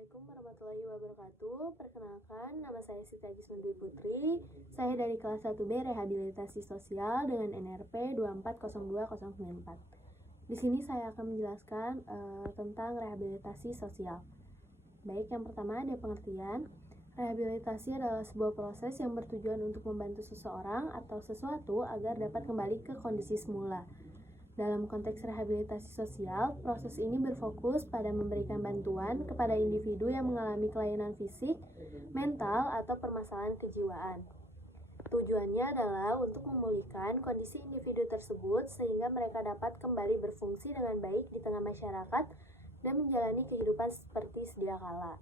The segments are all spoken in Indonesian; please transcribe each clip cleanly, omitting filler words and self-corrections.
Assalamualaikum warahmatullahi wabarakatuh. Perkenalkan, nama saya Siti Agisma Dwi Putri. Saya dari kelas 1B Rehabilitasi Sosial dengan NRP 2402094. Di sini saya akan menjelaskan tentang rehabilitasi sosial. Baik, yang pertama ada pengertian. Rehabilitasi adalah sebuah proses yang bertujuan untuk membantu seseorang atau sesuatu agar dapat kembali ke kondisi semula. Dalam konteks rehabilitasi sosial, proses ini berfokus pada memberikan bantuan kepada individu yang mengalami kelainan fisik, mental, atau permasalahan kejiwaan. Tujuannya adalah untuk memulihkan kondisi individu tersebut sehingga mereka dapat kembali berfungsi dengan baik di tengah masyarakat dan menjalani kehidupan seperti sedia kala.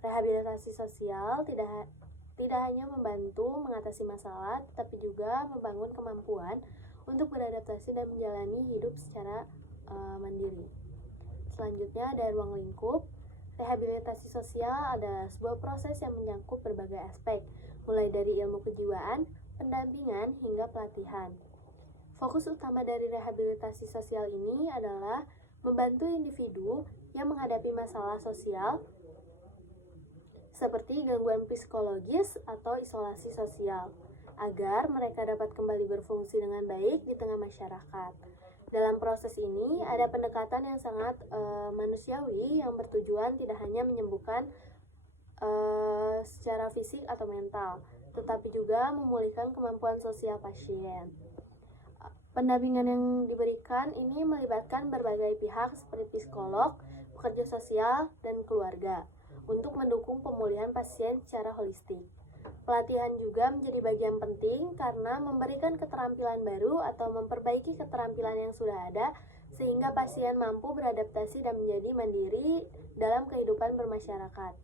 Rehabilitasi sosial tidak hanya membantu mengatasi masalah, tetapi juga membangun kemampuan untuk beradaptasi dan menjalani hidup secara mandiri. Selanjutnya ada ruang lingkup. Rehabilitasi sosial adalah sebuah proses yang menyangkut berbagai aspek, mulai dari ilmu kejiwaan, pendampingan, hingga pelatihan. Fokus utama dari rehabilitasi sosial ini adalah membantu individu yang menghadapi masalah sosial seperti gangguan psikologis atau isolasi sosial, agar mereka dapat kembali berfungsi dengan baik di tengah masyarakat. Dalam proses ini, ada pendekatan yang sangat manusiawi yang bertujuan tidak hanya menyembuhkan secara fisik atau mental, tetapi juga memulihkan kemampuan sosial pasien. Pendampingan yang diberikan ini melibatkan berbagai pihak seperti psikolog, pekerja sosial, dan keluarga untuk mendukung pemulihan pasien secara holistik. Pelatihan juga menjadi bagian penting karena memberikan keterampilan baru atau memperbaiki keterampilan yang sudah ada sehingga pasien mampu beradaptasi dan menjadi mandiri dalam kehidupan bermasyarakat.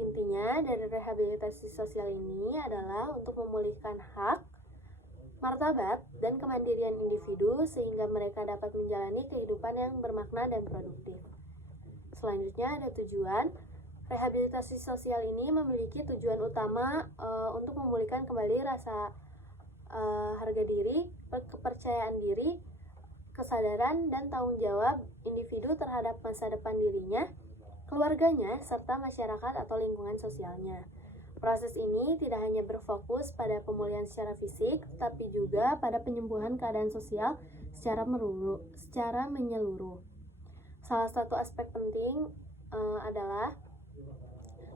Intinya dari rehabilitasi sosial ini adalah untuk memulihkan hak, martabat, dan kemandirian individu sehingga mereka dapat menjalani kehidupan yang bermakna dan produktif. Selanjutnya ada tujuan. Rehabilitasi sosial ini memiliki tujuan utama untuk memulihkan kembali rasa harga diri, kepercayaan diri, kesadaran, dan tanggung jawab individu terhadap masa depan dirinya, keluarganya, serta masyarakat atau lingkungan sosialnya. Proses ini tidak hanya berfokus pada pemulihan secara fisik, tapi juga pada penyembuhan keadaan sosial secara menyeluruh. Salah satu aspek penting adalah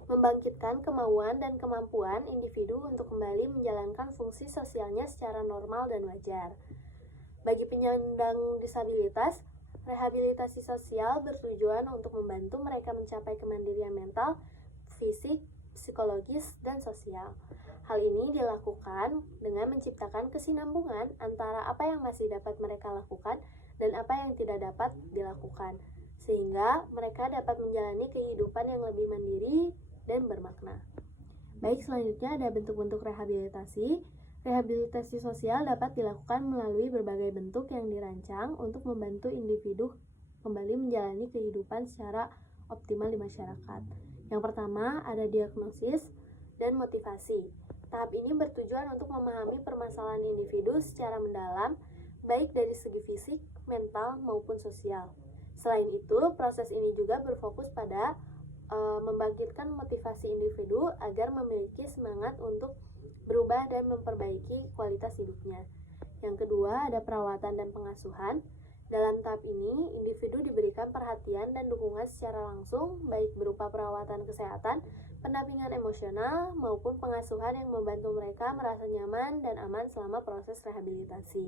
membangkitkan kemauan dan kemampuan individu untuk kembali menjalankan fungsi sosialnya secara normal dan wajar. Bagi penyandang disabilitas, rehabilitasi sosial bertujuan untuk membantu mereka mencapai kemandirian mental, fisik, psikologis, dan sosial. Hal ini dilakukan dengan menciptakan kesinambungan antara apa yang masih dapat mereka lakukan dan apa yang tidak dapat dilakukan, sehingga mereka dapat menjalani kehidupan yang lebih mandiri dan bermakna. Baik, selanjutnya ada bentuk-bentuk rehabilitasi. Rehabilitasi sosial dapat dilakukan melalui berbagai bentuk yang dirancang untuk membantu individu kembali menjalani kehidupan secara optimal di masyarakat. Yang pertama ada diagnosis dan motivasi. Tahap ini bertujuan untuk memahami permasalahan individu secara mendalam, baik dari segi fisik, mental, maupun sosial. Selain itu, proses ini juga berfokus pada membangkitkan motivasi individu agar memiliki semangat untuk berubah dan memperbaiki kualitas hidupnya. Yang kedua, ada perawatan dan pengasuhan. Dalam tahap ini, individu diberikan perhatian dan dukungan secara langsung, baik berupa perawatan kesehatan, pendampingan emosional, maupun pengasuhan yang membantu mereka merasa nyaman dan aman selama proses rehabilitasi.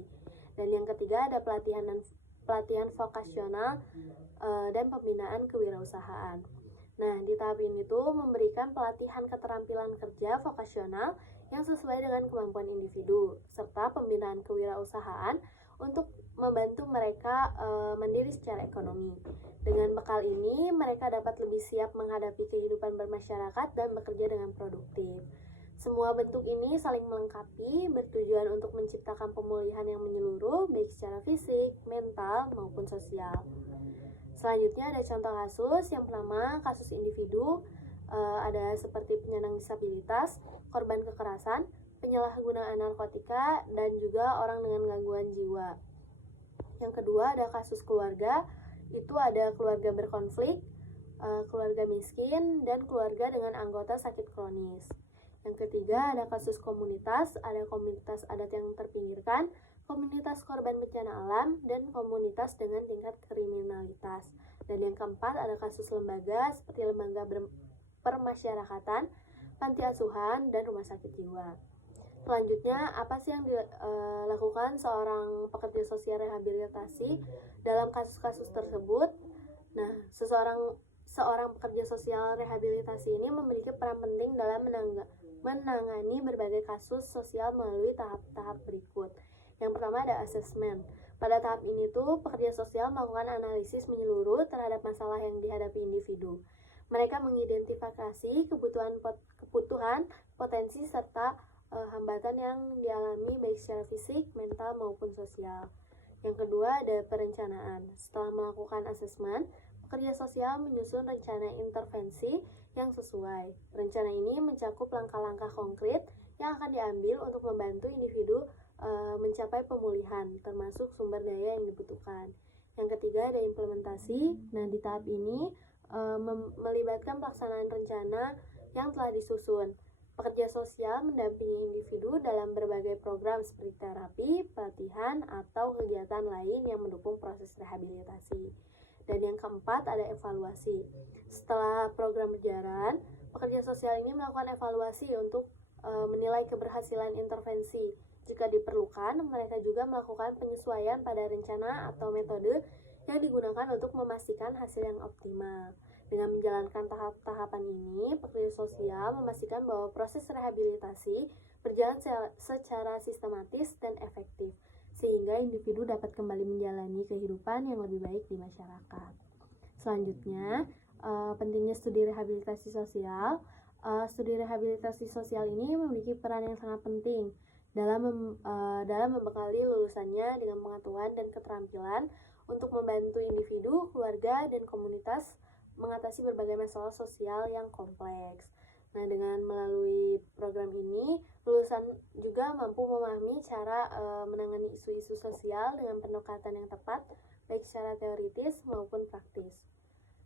Dan yang ketiga, ada pelatihan vokasional dan pembinaan kewirausahaan. Nah, di tahap ini tuh memberikan pelatihan keterampilan kerja vokasional yang sesuai dengan kemampuan individu, serta pembinaan kewirausahaan untuk membantu mereka mandiri secara ekonomi. Dengan bekal ini, mereka dapat lebih siap menghadapi kehidupan bermasyarakat dan bekerja dengan produktif. Semua bentuk ini saling melengkapi, bertujuan untuk menciptakan pemulihan yang menyeluruh, baik secara fisik, mental, maupun sosial. Selanjutnya ada contoh kasus. Yang pertama, kasus individu ada seperti penyandang disabilitas, korban kekerasan, penyalahgunaan narkotika, dan juga orang dengan gangguan jiwa. Yang kedua ada kasus keluarga, itu ada keluarga berkonflik, keluarga miskin, dan keluarga dengan anggota sakit kronis. Yang ketiga ada kasus komunitas, ada komunitas adat yang terpinggirkan, komunitas korban bencana alam, dan komunitas dengan tingkat kriminalitas. Dan yang keempat ada kasus lembaga seperti lembaga permasyarakatan, panti asuhan, dan rumah sakit jiwa. Selanjutnya, apa sih yang dilakukan seorang pekerja sosial rehabilitasi dalam kasus-kasus tersebut? Nah, seorang pekerja sosial rehabilitasi ini memiliki peran penting dalam menangani berbagai kasus sosial melalui tahap-tahap berikut. Yang pertama ada asesmen. Pada tahap ini pekerja sosial melakukan analisis menyeluruh terhadap masalah yang dihadapi individu. Mereka mengidentifikasi kebutuhan, potensi, serta hambatan yang dialami baik secara fisik, mental, maupun sosial. Yang kedua ada perencanaan. Setelah melakukan asesmen, pekerja sosial menyusun rencana intervensi yang sesuai. Rencana ini mencakup langkah-langkah konkret yang akan diambil untuk membantu individu mencapai pemulihan, termasuk sumber daya yang dibutuhkan. Yang ketiga ada implementasi. Nah, di tahap ini melibatkan pelaksanaan rencana yang telah disusun. Pekerja sosial mendampingi individu dalam berbagai program seperti terapi, pelatihan, atau kegiatan lain yang mendukung proses rehabilitasi. Dan yang keempat ada evaluasi. Setelah program berjalan, pekerja sosial ini melakukan evaluasi untuk menilai keberhasilan intervensi. Jika diperlukan, mereka juga melakukan penyesuaian pada rencana atau metode yang digunakan untuk memastikan hasil yang optimal. Dengan menjalankan tahap-tahapan ini, pekerja sosial memastikan bahwa proses rehabilitasi berjalan secara sistematis dan efektif, sehingga individu dapat kembali menjalani kehidupan yang lebih baik di masyarakat. Selanjutnya, pentingnya studi rehabilitasi sosial. Studi rehabilitasi sosial ini memiliki peran yang sangat penting dalam membekali lulusannya dengan pengetahuan dan keterampilan untuk membantu individu, keluarga, dan komunitas mengatasi berbagai masalah sosial yang kompleks. Nah, dengan melalui program ini, lulusan juga mampu memahami cara menangani isu-isu sosial dengan pendekatan yang tepat, baik secara teoritis maupun praktis.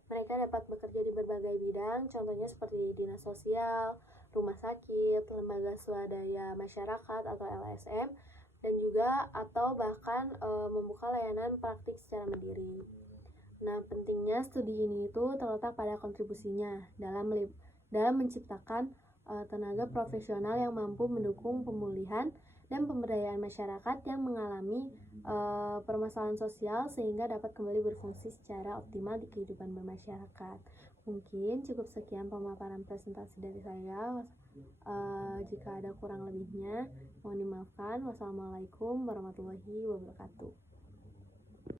Mereka dapat bekerja di berbagai bidang, contohnya seperti dinas sosial, rumah sakit, lembaga swadaya masyarakat atau LSM, dan juga atau bahkan membuka layanan praktik secara mandiri. Nah, pentingnya studi ini terletak pada kontribusinya dalam menciptakan tenaga profesional yang mampu mendukung pemulihan dan pemberdayaan masyarakat yang mengalami permasalahan sosial sehingga dapat kembali berfungsi secara optimal di kehidupan bermasyarakat. Mungkin cukup sekian pemaparan presentasi dari saya. Jika ada kurang lebihnya, mohon dimaafkan. Wassalamualaikum warahmatullahi wabarakatuh.